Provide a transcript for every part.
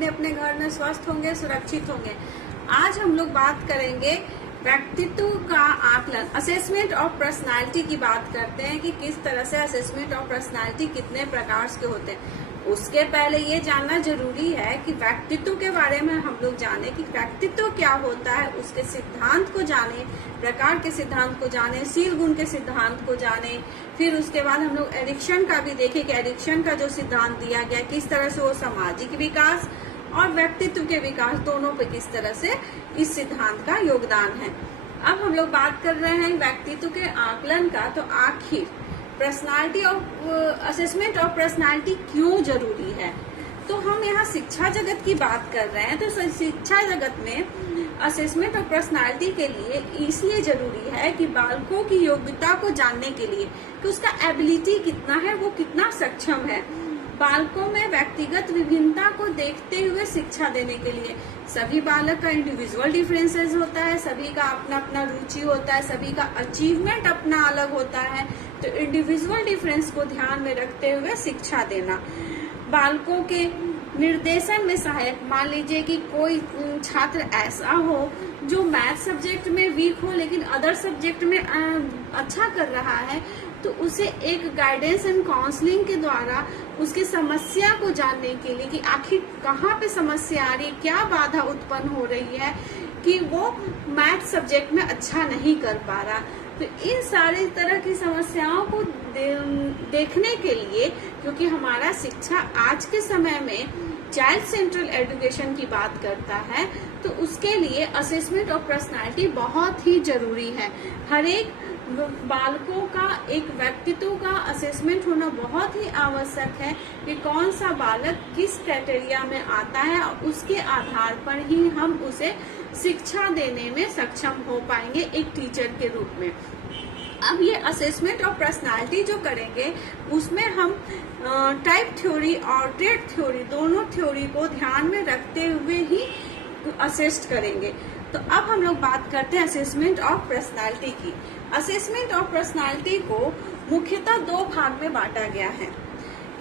अपने अपने घर में स्वस्थ होंगे, सुरक्षित होंगे। आज हम लोग बात करेंगे व्यक्तित्व का आकलन, असेसमेंट ऑफ पर्सनालिटी की बात करते हैं कि किस तरह से असेसमेंट ऑफ पर्सनालिटी कितने प्रकार के होते हैं। उसके पहले ये जानना जरूरी है कि व्यक्तित्व के बारे में हम लोग जाने कि व्यक्तित्व क्या होता है, उसके सिद्धांत को जाने, प्रकार के सिद्धांत को जाने, शील गुण के सिद्धांत को जाने। फिर उसके बाद हम लोग एडिक्शन का भी देखें कि एडिक्शन का जो सिद्धांत दिया गया किस तरह से वो सामाजिक विकास और व्यक्तित्व के विकास दोनों पे किस तरह से इस सिद्धांत का योगदान है। अब हम लोग बात कर रहे हैं व्यक्तित्व के आकलन का। तो आखिर personality of assessment of personality क्यों जरूरी है? तो हम यहाँ शिक्षा जगत की बात कर रहे हैं, तो शिक्षा जगत में असेसमेंट ऑफ पर्सनालिटी के लिए इसलिए जरूरी है कि बालकों की योग्यता को जानने के लिए कि उसका एबिलिटी कितना है, वो कितना सक्षम है। बालकों में व्यक्तिगत विभिन्नता को देखते हुए शिक्षा देने के लिए सभी बालक का इंडिविजुअल डिफरेंसेस होता है, सभी का अपना अपना रुचि होता है, सभी का अचीवमेंट अपना अलग होता है। तो इंडिविजुअल डिफरेंस को ध्यान में रखते हुए शिक्षा देना। बालकों के निर्देशन में सहायक, मान लीजिए कि कोई छात्र ऐसा हो जो मैथ सब्जेक्ट में वीक हो लेकिन अदर सब्जेक्ट में अच्छा कर रहा है, तो उसे एक गाइडेंस एंड काउंसलिंग के द्वारा उसकी समस्या को जानने के लिए कि आखिर कहाँ पे समस्या आ रही है, क्या बाधा उत्पन्न हो रही है कि वो मैथ सब्जेक्ट में अच्छा नहीं कर पा रहा। तो इन सारी तरह की समस्याओं को देखने के लिए, क्योंकि हमारा शिक्षा आज के समय में चाइल्ड सेंट्रल एजुकेशन की बात करता है, तो उसके लिए असेसमेंट ऑफ पर्सनालिटी बहुत ही जरूरी है। हर एक बालकों का एक व्यक्तित्व का असेसमेंट होना बहुत ही आवश्यक है कि कौन सा बालक किस क्राइटेरिया में आता है, और उसके आधार पर ही हम उसे शिक्षा देने में सक्षम हो पाएंगे एक टीचर के रूप में। अब ये असेसमेंट ऑफ पर्सनालिटी जो करेंगे उसमें हम टाइप थ्योरी और ट्रेट थ्योरी दोनों थ्योरी को ध्यान में रखते हुए ही असेस्ट करेंगे। तो अब हम लोग बात करते हैं असेसमेंट ऑफ पर्सनालिटी की। असेसमेंट ऑफ पर्सनालिटी को मुख्यतः दो भाग में बांटा गया है,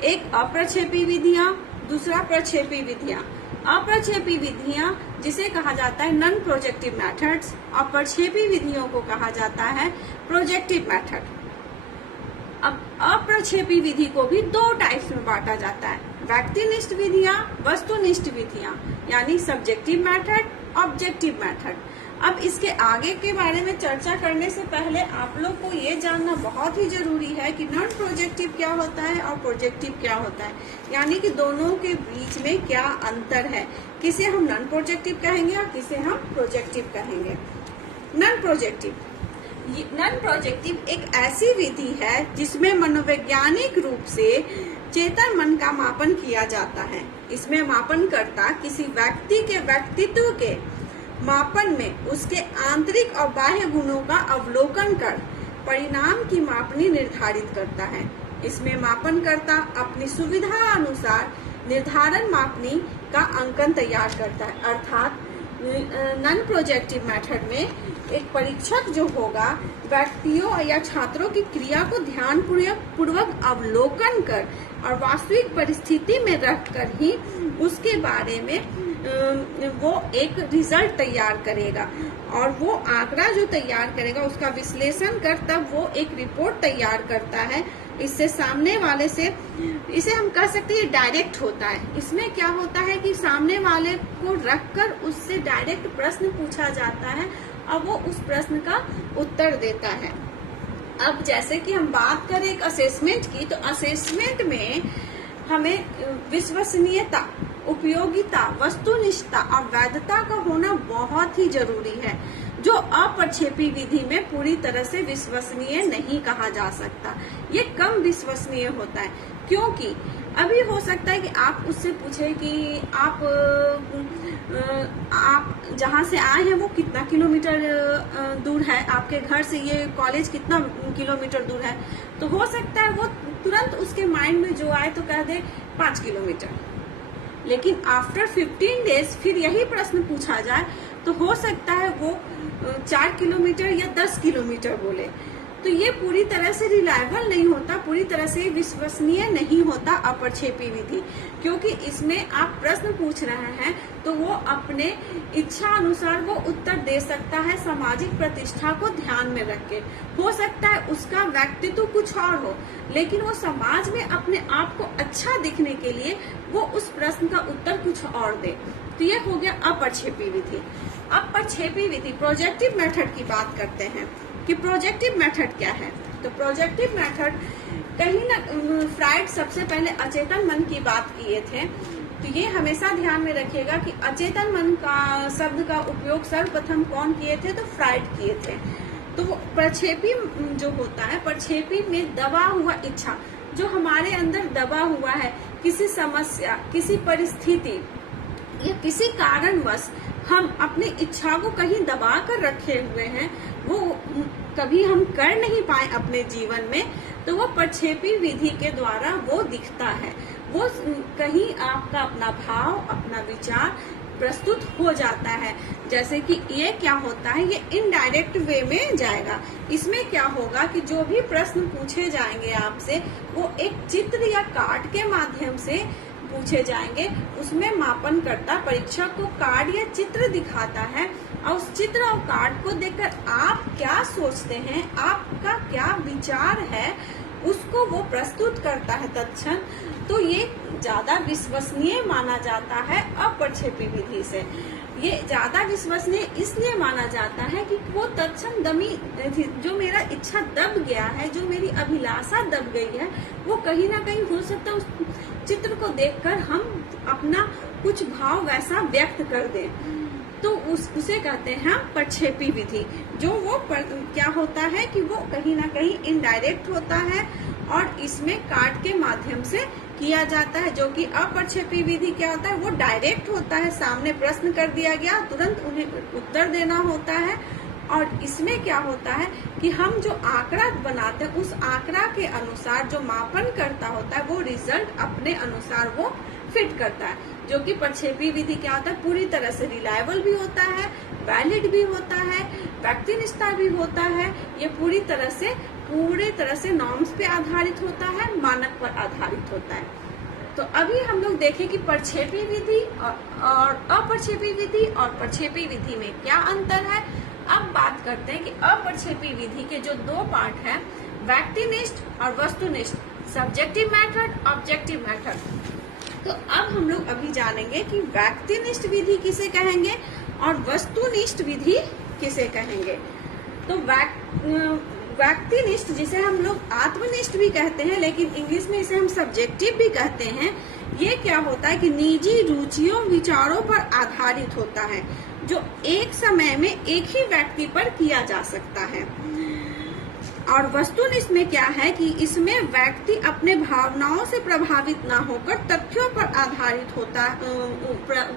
एक अप्रक्षेपी विधियां, दूसरा प्रक्षेपी विधियां। अप्रक्षेपी विधियां जिसे कहा जाता है नॉन प्रोजेक्टिव मेथड्स, और प्रक्षेपी विधियों को कहा जाता है प्रोजेक्टिव मेथड। अब अप्रक्षेपी विधि को भी दो टाइप्स में बांटा जाता है, व्यक्तिनिष्ठ विधियां, वस्तुनिष्ठ विधियां, यानी सब्जेक्टिव मेथड, ऑब्जेक्टिव मेथड। अब इसके आगे के बारे में चर्चा करने से पहले आप लोग को ये जानना बहुत ही जरूरी है कि नॉन प्रोजेक्टिव क्या होता है और प्रोजेक्टिव क्या होता है, यानी कि दोनों के बीच में क्या अंतर है, किसे हम नॉन प्रोजेक्टिव कहेंगे और किसे हम प्रोजेक्टिव कहेंगे। नॉन प्रोजेक्टिव एक ऐसी विधि है जिसमें मनोवैज्ञानिक रूप से चेतन मन का मापन किया जाता है। इसमें मापनकर्ता किसी व्यक्ति के व्यक्तित्व के मापन में उसके आंतरिक और बाह्य गुणों का अवलोकन कर परिणाम की मापनी निर्धारित करता है। इसमें मापनकर्ता अपनी सुविधा अनुसार निर्धारण मापनी का अंकन तैयार करता है। अर्थात नॉन प्रोजेक्टिव मेथड में एक परीक्षक जो होगा व्यक्तियों या छात्रों की क्रिया को ध्यान पूर्वक अवलोकन कर और वास्तविक परिस्थिति में रखकर ही उसके बारे में वो एक रिजल्ट तैयार करेगा, और वो आंकड़ा जो तैयार करेगा उसका विश्लेषण कर तब वो एक रिपोर्ट तैयार करता है। इससे सामने वाले से, इसे हम कह सकते हैं डायरेक्ट होता है। इसमें क्या होता है कि सामने वाले को रखकर उससे डायरेक्ट प्रश्न पूछा जाता है और वो उस प्रश्न का उत्तर देता है। अब जैसे कि हम बात करें एक असेसमेंट की, तो असेसमेंट में हमें विश्वसनीयता, उपयोगिता, वस्तुनिष्ठता और वैधता का होना बहुत ही जरूरी है, जो अप्रक्षेपी विधि में पूरी तरह से विश्वसनीय नहीं कहा जा सकता। ये कम विश्वसनीय होता है, क्योंकि अभी हो सकता है कि आप उससे पूछे कि आप जहाँ से आए हैं वो कितना किलोमीटर दूर है, आपके घर से ये कॉलेज कितना किलोमीटर दूर है। तो हो सकता है वो तुरंत उसके माइंड में जो आए तो कह दे 5 किलोमीटर, लेकिन आफ्टर 15 डेज फिर यही प्रश्न पूछा जाए तो हो सकता है वो 4 किलोमीटर या 10 किलोमीटर बोले। तो ये पूरी तरह से रिलायबल नहीं होता, पूरी तरह से विश्वसनीय नहीं होता अप्रक्षेपी विधि, क्योंकि इसमें आप प्रश्न पूछ रहे हैं तो वो अपने इच्छा अनुसार वो उत्तर दे सकता है सामाजिक प्रतिष्ठा को ध्यान में रख के। हो सकता है उसका व्यक्तित्व कुछ और हो, लेकिन वो समाज में अपने आप को अच्छा दिखने के लिए वो उस प्रश्न का उत्तर कुछ और दे। तो ये हो गया अप्रक्षेपी विधि। अब प्रक्षेपी विधि प्रोजेक्टिव मेथड की बात करते हैं कि प्रोजेक्टिव मेथड क्या है। तो प्रोजेक्टिव मेथड कहीं ना फ्राइड सबसे पहले अचेतन मन की बात किए थे, तो ये हमेशा ध्यान में रखिएगा कि अचेतन मन का शब्द का उपयोग सर्वप्रथम कौन किए थे, तो फ्राइड किए थे। तो वो प्रक्षेपी जो होता है, प्रक्षेपी में दबा हुआ इच्छा, जो हमारे अंदर दबा हुआ है, किसी समस्या, किसी परिस्थिति या किसी कारणवश हम अपनी इच्छा को कहीं दबा कर रखे हुए हैं, वो कभी हम कर नहीं पाए अपने जीवन में, तो वो प्रक्षेपी विधि के द्वारा वो दिखता है। वो कहीं आपका अपना भाव, अपना विचार प्रस्तुत हो जाता है। जैसे कि ये क्या होता है, ये इनडायरेक्ट वे में जाएगा। इसमें क्या होगा कि जो भी प्रश्न पूछे जाएंगे आपसे, वो एक चित्र या कार्ड के माध्यम से पूछे जाएंगे। उसमें मापनकर्ता परीक्षक को कार्ड या चित्र दिखाता है और उस चित्र और कार्ड को देखकर आप क्या सोचते हैं, आपका क्या विचार है, उसको वो प्रस्तुत करता है तत्क्षण। तो ये ज्यादा विश्वसनीय माना जाता है अप्रक्षेपी विधि से। ये ज्यादा विश्वसनीय इसलिए माना जाता है कि वो तत्क्षण दमी, जो मेरा इच्छा दब गया है, जो मेरी अभिलाषा दब गई है, वो कहीं ना कहीं हो सकता है उस चित्र को देखकर हम अपना कुछ भाव वैसा व्यक्त कर दें। तो उसे कहते हैं प्रक्षेपी विधि। जो वो क्या होता है कि वो कहीं ना कहीं इनडायरेक्ट होता है और इसमें कार्ड के माध्यम से किया जाता है। जो कि अप्रक्षेपी विधि क्या होता है, वो डायरेक्ट होता है, सामने प्रश्न कर दिया गया, तुरंत उन्हें उत्तर देना होता है। और इसमें क्या होता है कि हम जो आंकड़ा बनाते हैं, उस आंकड़ा के अनुसार जो मापन करता होता है, वो रिजल्ट अपने अनुसार वो फिट करता है। जो कि प्रक्षेपी विधि क्या होता है, पूरी तरह से रिलायबल भी होता है, वैलिड भी होता है, व्यक्तिनिष्ठा भी होता है। ये पूरी तरह से नॉर्म्स पे आधारित होता है, मानक पर आधारित होता है। तो अभी हम लोग देखें कि प्रक्षेपी विधि और अप्रक्षेपी विधि और प्रक्षेपी विधि में क्या अंतर है। अब बात करते हैं कि अप्रक्षेपी विधि के जो दो पार्ट हैं, व्यक्तिनिष्ठ और वस्तुनिष्ठ, सब्जेक्टिव मेथड, ऑब्जेक्टिव मेथड। तो अब हम लोग अभी जानेंगे कि व्यक्तिनिष्ठ विधि किसे कहेंगे और वस्तुनिष्ठ विधि किसे कहेंगे। तो व्यक्तिनिष्ठ जिसे हम लोग आत्मनिष्ठ भी कहते हैं, लेकिन इंग्लिश में इसे हम सब्जेक्टिव भी कहते हैं। ये क्या होता है कि निजी रुचियों विचारों पर आधारित होता है, जो एक समय में एक ही व्यक्ति पर किया जा सकता है। और वस्तुनिष्ठ में क्या है कि इसमें व्यक्ति अपने भावनाओं से प्रभावित ना होकर तथ्यों पर आधारित होता है,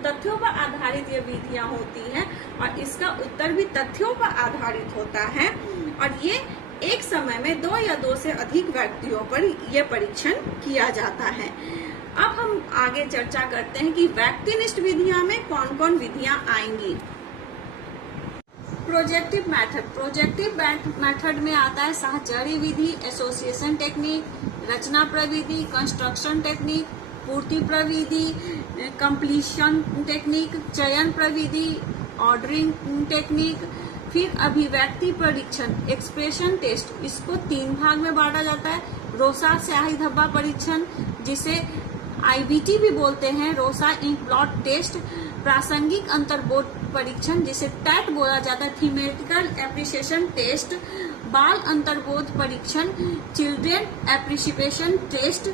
तथ्यों पर आधारित ये विधियां होती हैं और इसका उत्तर भी तथ्यों पर आधारित होता है। और ये एक समय में 2 या 2 से अधिक व्यक्तियों पर यह परीक्षण किया जाता है। अब हम आगे चर्चा करते हैं कि व्यक्तिनिष्ठ विधियां में कौन कौन विधियां आएंगी। प्रोजेक्टिव मेथड में आता है साहचर्य विधि, एसोसिएशन टेक्निक, रचना प्रविधि, कंस्ट्रक्शन टेक्निक, पूर्ति प्रविधि, कंप्लीशन टेक्निक, चयन प्रविधि, ऑर्डरिंग टेक्निक, फिर अभिव्यक्ति परीक्षण, एक्सप्रेशन टेस्ट। इसको 3 भाग में बांटा जाता है। रोसा स्याही धब्बा परीक्षण, जिसे IBT भी बोलते हैं, रोसा इंक ब्लॉट टेस्ट, प्रासंगिक अंतर्बोध परीक्षण, जिसे टैट बोला जाता है, थीमेटिकल एप्रिसिएशन टेस्ट, बाल अंतर्बोध परीक्षण, चिल्ड्रेन एप्रिसिएशन टेस्ट।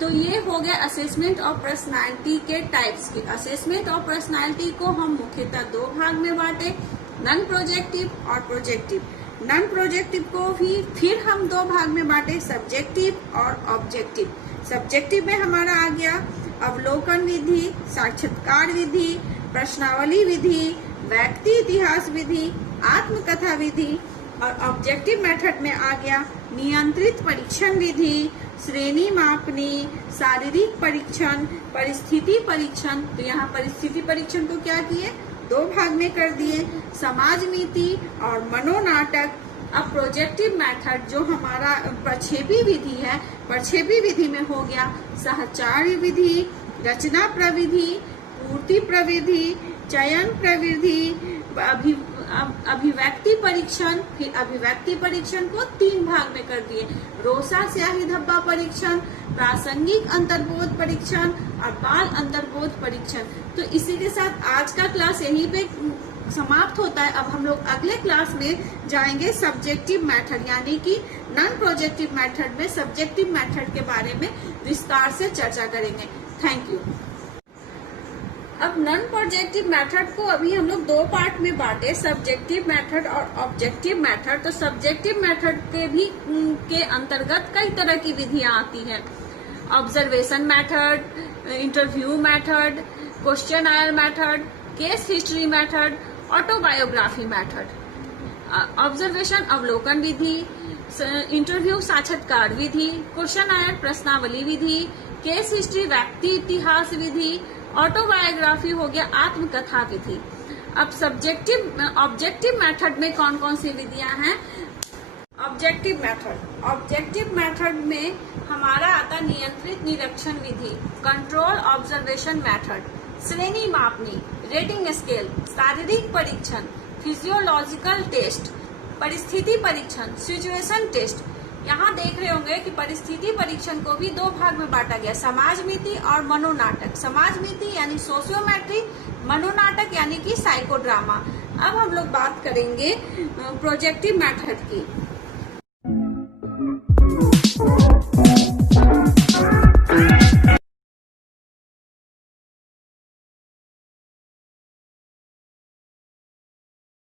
तो ये हो गया असेसमेंट ऑफ पर्सनालिटी के टाइप्स की। असेसमेंट ऑफ पर्सनालिटी को हम मुख्यतः 2 भाग में बांटे, नॉन प्रोजेक्टिव और प्रोजेक्टिव। नॉन प्रोजेक्टिव को भी फिर हम 2 भाग में बांटे, सब्जेक्टिव और ऑब्जेक्टिव। सब्जेक्टिव में हमारा आ गया अवलोकन विधि, साक्षात्कार विधि, प्रश्नावली विधि, व्यक्ति इतिहास विधि, आत्मकथा विधि। और ऑब्जेक्टिव मेथड में आ गया नियंत्रित परीक्षण विधि, श्रेणी मापनी, शारीरिक परीक्षण, परिस्थिति परीक्षण। तो यहाँ परिस्थिति परीक्षण को क्या किए, 2 भाग में कर दिए, समाज नीति और मनोनाटक, अब प्रोजेक्टिव मेथड जो हमारा प्रक्षेपी विधि है, प्रक्षेपी विधि में हो गया सहचार्य विधि, रचना प्रविधि, पूर्ति प्रविधि, चयन प्रविधि, अभिव्यक्ति परीक्षण। फिर अभिव्यक्ति परीक्षण को 3 भाग में कर दिए, रोसा स्याही धब्बा परीक्षण, प्रासंगिक अंतर्बोध परीक्षण और बाल अंतर्बोध परीक्षण। तो इसी के साथ आज का क्लास यहीं पे समाप्त होता है। अब हम लोग अगले क्लास में जाएंगे सब्जेक्टिव मेथड, यानी कि नॉन प्रोजेक्टिव मेथड में सब्जेक्टिव मेथड के बारे में विस्तार से चर्चा करेंगे। Thank you. अब नॉन प्रोजेक्टिव मेथड को अभी हम लोग 2 पार्ट में बांटे, सब्जेक्टिव मेथड और ऑब्जेक्टिव मेथड। तो सब्जेक्टिव मेथड के भी के अंतर्गत कई तरह की विधियां आती हैं। Observation method, interview method, questionnaire method, case history method, autobiography method. Observation अवलोकन विधि, इंटरव्यू साक्षात्कार विधि, क्वेश्चनर प्रश्नावली विधि, केस हिस्ट्री व्यक्ति इतिहास विधि, ऑटोबायोग्राफी हो गया आत्मकथा विधि। अब ऑब्जेक्टिव मेथड में कौन कौन सी विधियां हैं? ऑब्जेक्टिव मेथड में हमारा आता नियंत्रित निरीक्षण विधि, कंट्रोल ऑब्जर्वेशन मेथड, श्रेणी मापनी, रेटिंग स्केल, शारीरिक परीक्षण, फिजियोलॉजिकल टेस्ट, परिस्थिति परीक्षण, सिचुएशन टेस्ट। यहाँ देख रहे होंगे कि परिस्थिति परीक्षण को भी 2 भाग में बांटा गया, समाजमिति और मनोनाटक। समाजमिति यानी सोशियोमेट्री, मनोनाटक यानी कि साइकोड्रामा। अब हम लोग बात करेंगे प्रोजेक्टिव मेथड की।